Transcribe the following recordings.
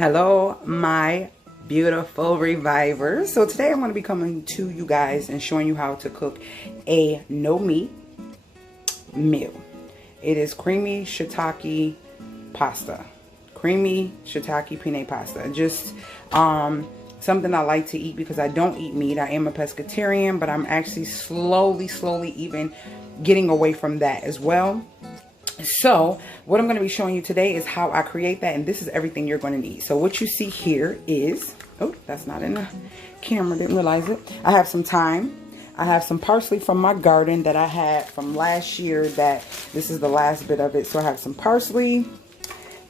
Hello, my beautiful revivers. So today I'm going to be coming to you guys and showing you how to cook a no meat meal. It is creamy shiitake pasta. Creamy shiitake penne pasta. Just something I like to eat because I don't eat meat. I am a pescatarian, but I'm actually slowly even getting away from that as well. So what I'm going to be showing you today is how I create that, and this is everything you're going to need. So what you see here is, oh, that's not in the camera, didn't realize it. I have some thyme. I have some parsley from my garden that I had from last year, that this is the last bit of it. So I have some parsley,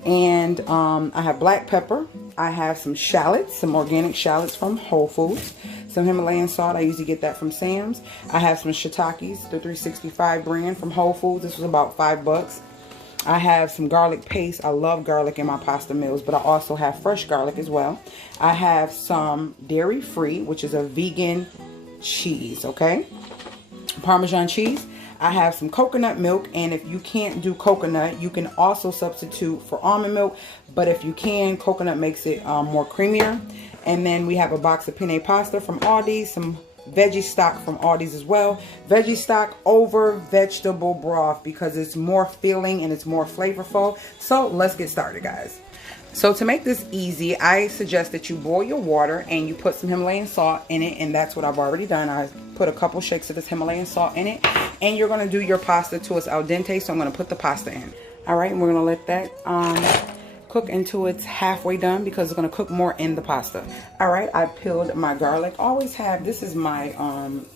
and I have black pepper. I have some shallots, some organic shallots from Whole Foods. Some Himalayan salt, I usually get that from Sam's. I have some shiitakes, the 365 brand from Whole Foods. This was about $5. I have some garlic paste. I love garlic in my pasta meals, but I also have fresh garlic as well. I have some dairy free, which is a vegan cheese, okay? Parmesan cheese. I have some coconut milk, and if you can't do coconut, you can also substitute for almond milk, but if you can, coconut makes it more creamier. And then we have a box of penne pasta from Aldi's, some veggie stock from Aldi's as well. Veggie stock over vegetable broth because it's more filling and it's more flavorful. So let's get started, guys. So to make this easy, I suggest that you boil your water and you put some Himalayan salt in it, and that's what I've already done. I put a couple shakes of this Himalayan salt in it, and you're going to do your pasta till it's al dente. So I'm going to put the pasta in. All right, and we're going to let that cook until it's halfway done because it's going to cook more in the pasta. All right, I peeled my garlic. Always have, this is my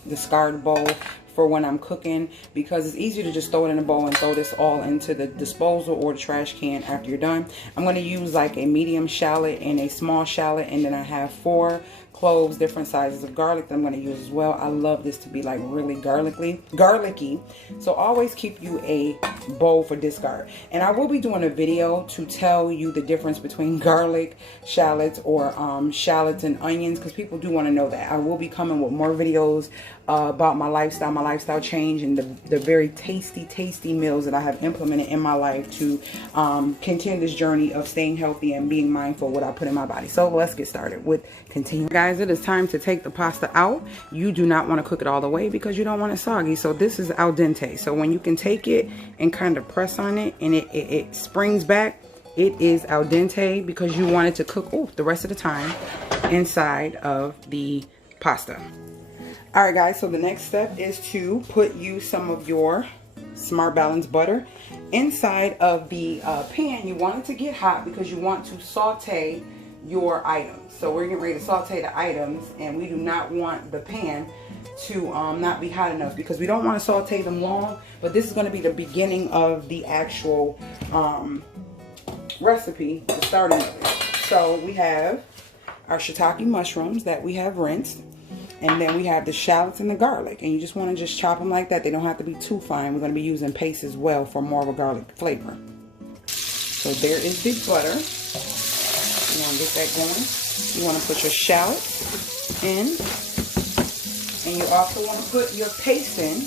discard bowl for when I'm cooking, because it's easier to just throw it in a bowl and throw this all into the disposal or the trash can after you're done. I'm going to use like a medium shallot and a small shallot, and then I have 4 cloves, different sizes of garlic that I'm going to use as well. I love this to be like really garlicky. So always keep you a bowl for discard. And I will be doing a video to tell you the difference between garlic, shallots, or shallots and onions, because people do want to know that. I will be coming with more videos about my lifestyle change, and the very tasty meals that I have implemented in my life to continue this journey of staying healthy and being mindful of what I put in my body. So let's get started with continuing. Guys, it is time to take the pasta out. You do not want to cook it all the way because you don't want it soggy. So this is al dente. So when you can take it and kind of press on it and it springs back, it is al dente, because you want it to cook the rest of the time inside of the pasta. All right, guys, so the next step is to put some of your Smart Balance butter inside of the pan. You want it to get hot because you want to saute your items. So we're getting ready to saute the items, and we do not want the pan to not be hot enough, because we don't want to saute them long, but this is going to be the beginning of the actual recipe, the starting of it. So we have our shiitake mushrooms that we have rinsed. And then we have the shallots and the garlic. And you just want to just chop them like that. They don't have to be too fine. We're going to be using paste as well for more of a garlic flavor. So there is the butter. You want to get that going. You want to put your shallots in. And you also want to put your paste in.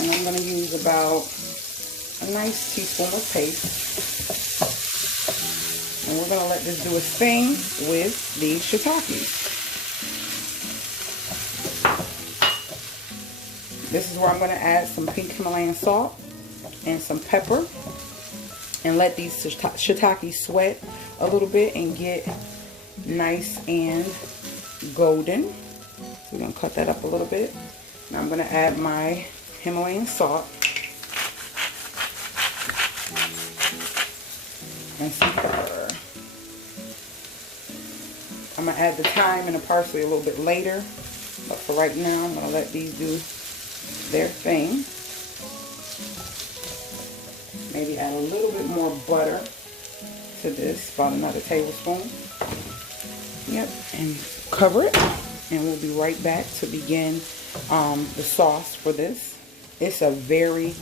And I'm going to use about a nice teaspoon of paste. And we're going to let this do its thing with the shiitakes. This is where I'm going to add some pink Himalayan salt and some pepper, and let these shiitake sweat a little bit and get nice and golden. So we're going to cut that up a little bit. Now I'm going to add my Himalayan salt and some pepper. I'm going to add the thyme and the parsley a little bit later, but for right now I'm going to let these do their thing. Maybe add a little bit more butter to this, about another tablespoon. Yep, and cover it, and we'll be right back to begin the sauce for this. It's a very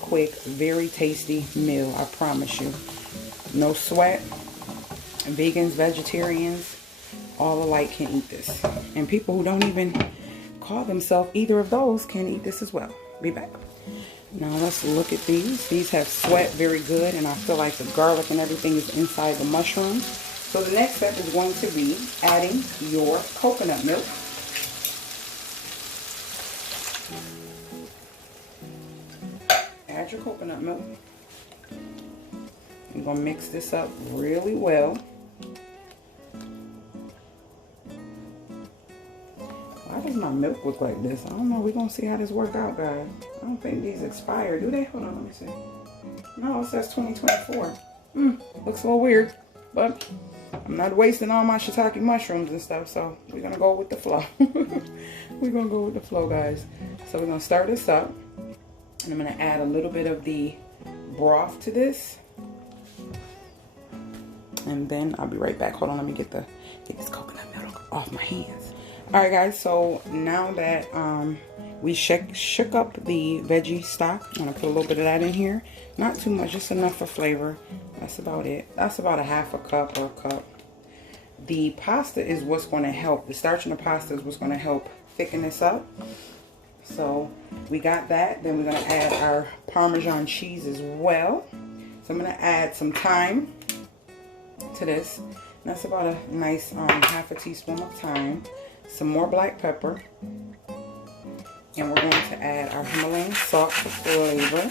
quick, very tasty meal, I promise you. No sweat. Vegans, vegetarians, all alike can eat this, and people who don't even call themselves either of those can eat this as well. Be back. Now let's look at these. These have sweat very good, and I feel like the garlic and everything is inside the mushrooms. So the next step is going to be adding your coconut milk. Add your coconut milk. I'm going to mix this up really well. Why does my milk look like this? I don't know. We're going to see how this works out, guys. I don't think these expire, do they? Hold on, let me see. No, it says 2024. Looks a little weird, but I'm not wasting all my shiitake mushrooms and stuff, so we're going to go with the flow. We're going to go with the flow, guys. So we're going to start this up, and I'm going to add a little bit of the broth to this. And then I'll be right back. Hold on, let me get this coconut milk off my hands. All right, guys, so now that we shook up the veggie stock, I'm gonna put a little bit of that in here. Not too much, just enough for flavor. That's about it. That's about a half a cup or a cup. The pasta is what's going to help. The starch in the pasta is what's going to help thicken this up. So we got that. Then we're going to add our Parmesan cheese as well. So I'm going to add some thyme to this. That's about a nice half a teaspoon of thyme. Some more black pepper. And we're going to add our Himalayan salt for flavor.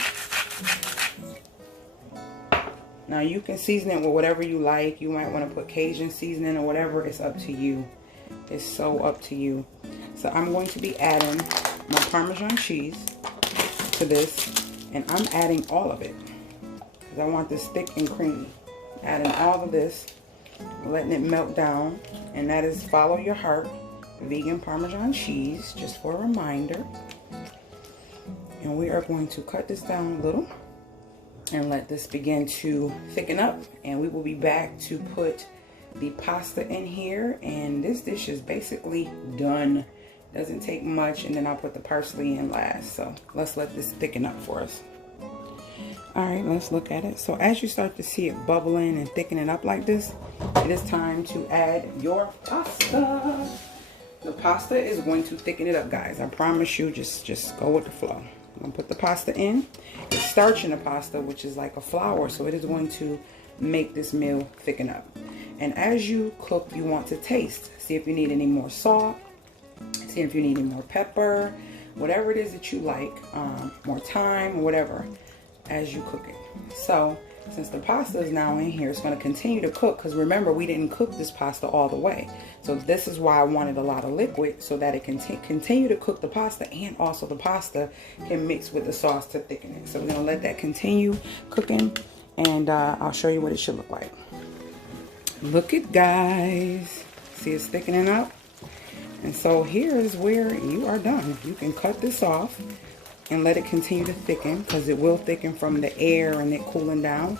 Now you can season it with whatever you like. You might want to put Cajun seasoning or whatever. It's up to you. It's so up to you. So I'm going to be adding my Parmesan cheese to this. And I'm adding all of it, because I want this thick and creamy. Adding all of this, letting it melt down. And that is Follow Your Heart vegan Parmesan cheese, just for a reminder. And we are going to cut this down a little and let this begin to thicken up, and we will be back to put the pasta in here. And this dish is basically done. Doesn't take much, and then I'll put the parsley in last. So let's let this thicken up for us. All right, let's look at it. So as you start to see it bubbling and thickening up like this, it is time to add your pasta. The pasta is going to thicken it up, guys. I promise you, just go with the flow. I'm gonna put the pasta in. It's starch in the pasta, which is like a flour, so it is going to make this meal thicken up. And as you cook, you want to taste. See if you need any more salt. See if you need any more pepper. Whatever it is that you like, more thyme or whatever, as you cook it. So since the pasta is now in here, it's going to continue to cook, because remember, we didn't cook this pasta all the way. So this is why I wanted a lot of liquid, so that it can continue to cook the pasta, and also the pasta can mix with the sauce to thicken it. So we're going to let that continue cooking, and I'll show you what it should look like. Look it, guys. See, it's thickening up. And so here is where you are done. You can cut this off and let it continue to thicken, because it will thicken from the air and it cooling down.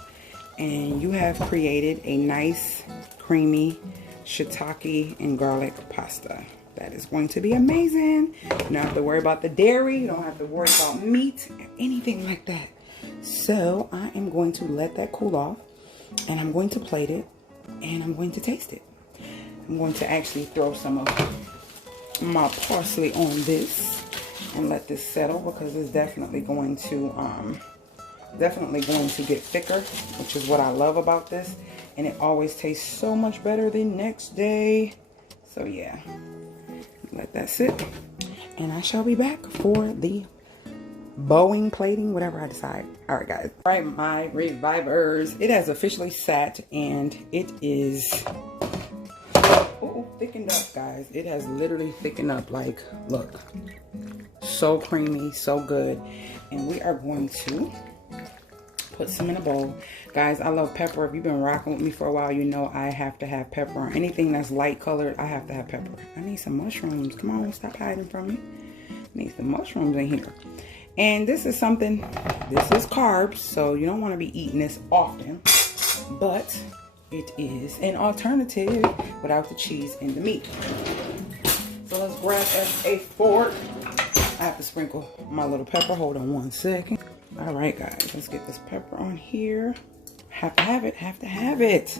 And you have created a nice, creamy shiitake and garlic pasta. That is going to be amazing. You don't have to worry about the dairy. You don't have to worry about meat or anything like that. So I am going to let that cool off, and I'm going to plate it, and I'm going to taste it. I'm going to actually throw some of my parsley on this and let this settle, because it's definitely going to get thicker, which is what I love about this. And it always tastes so much better the next day. So yeah, let that sit, and I shall be back for the bowing, plating, whatever I decide. All right, guys. All right, my revivers, it has officially sat, and it is thickened up, guys. It has literally thickened up. Like, look, so creamy, so good. And we are going to put some in a bowl. Guys, I love pepper. If you've been rocking with me for a while, you know I have to have pepper on anything that's light colored. I have to have pepper. I need some mushrooms. Come on, stop hiding from me. I need some mushrooms in here. And this is something, this is carbs, so you don't want to be eating this often, but it is an alternative without the cheese and the meat. So let's grab us a fork. I have to sprinkle my little pepper. Hold on one second. All right, guys, let's get this pepper on here. Have to have it, have to have it.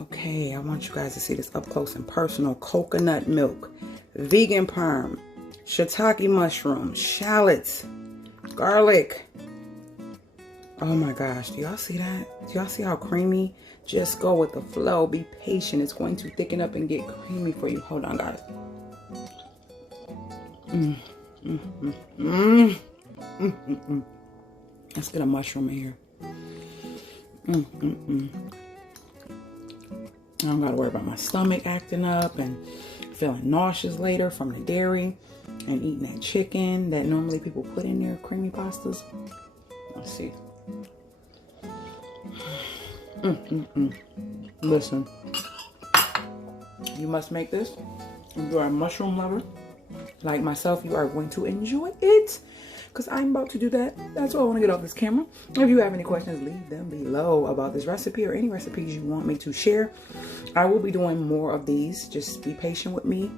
Okay, I want you guys to see this up close and personal. Coconut milk, vegan parm, shiitake mushrooms, shallots, Garlic. Oh my gosh, do y'all see that? Do y'all see how creamy? Just go with the flow. Be patient. It's going to thicken up and get creamy for you. Hold on, guys. Let's get a mushroom in here. I don't gotta worry about my stomach acting up and feeling nauseous later from the dairy and eating that chicken that normally people put in their creamy pastas. Let's see. Listen, you must make this. If you are a mushroom lover like myself, you are going to enjoy it, because I'm about to do that. That's why I want to get off this camera. If you have any questions, leave them below about this recipe or any recipes you want me to share. I will be doing more of these. Just be patient with me.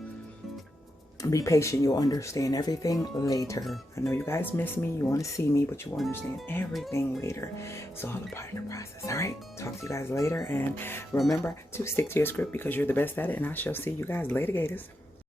Be patient. You'll understand everything later. I know you guys miss me. You want to see me, but you will understand everything later. It's all a part of the process. All right. Talk to you guys later. And remember to stick to your script, because you're the best at it. And I shall see you guys later, Gators.